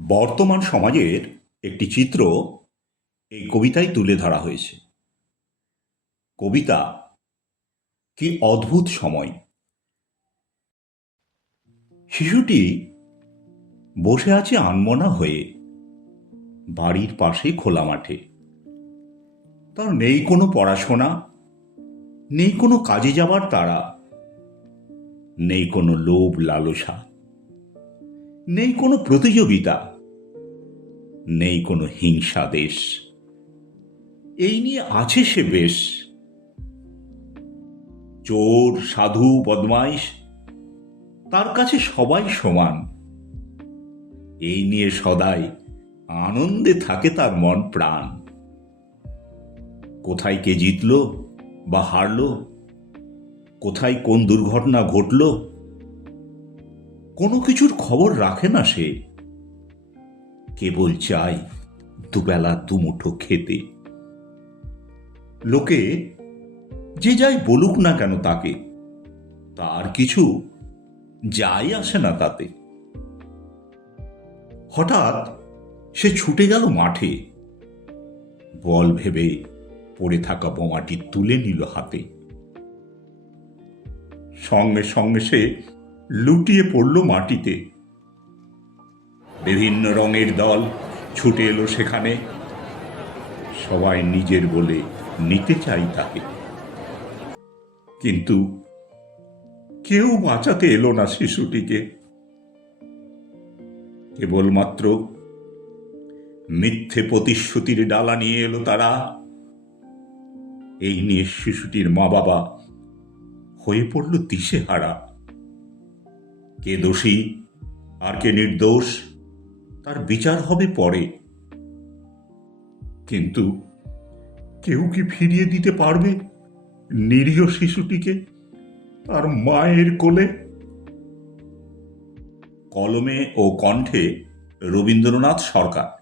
বর্তমান সমাজের একটি চিত্র এই কবিতায় তুলে ধরা হয়েছে। কবিতা, কি অদ্ভুত সময়। শিশুটি বসে আছে আনমনা হয়ে বাড়ির পাশে খোলা মাঠে। তার নেই কোনো পড়াশোনা, নেই কোনো কাজে যাবার তারা, নেই কোনো লোভ লালসা। নেই কোনো প্রতিযোগিতা, নেই কোনো হিংসা দেশ। এই নিয়ে আছে সে বেশ। চোর, সাধু, বদমাইশ, তার কাছে সবাই সমান। এই নিয়ে সদাই আনন্দে থাকে তার মন প্রাণ। কোথায় কে জিতল বা হারল? কোথায় কোন দুর্ঘটনা ঘটল? কোনো কিছুর খবর রাখে না সে। কেবল চাই দুবেলা দুমুঠো খেতে। লোকে যে যাই বলুক না কেন তাকে, তার কিছু যাই আসে না তাতে। হঠাৎ সে ছুটে গেল মাঠে। বল ভেবে পড়ে থাকা বোমাটি তুলে নিল হাতে। সঙ্গে সঙ্গে সে লুটিয়ে পড়ল মাটিতে। বিভিন্ন রঙের দল ছুটে এলো সেখানে। সবাই নিজের বলে নিতে চাই তাকে। কিন্তু কেউ বাঁচাতে এলো না শিশুটিকে। কেবলমাত্র মিথ্যে প্রতিশ্রুতির ডালা নিয়ে এলো তারা। এই নিয়ে শিশুটির মা বাবা হয়ে পড়ল দিশেহারা কে দোষী, আর কে নির্দোষ, তার বিচার হবে পরে। কিন্তু কেউ কি ফিরিয়ে দিতে পারবে নিরীহ শিশুটিকে তার মায়ের কোলে? কলমে ও কণ্ঠে রবীন্দ্রনাথ সরকার।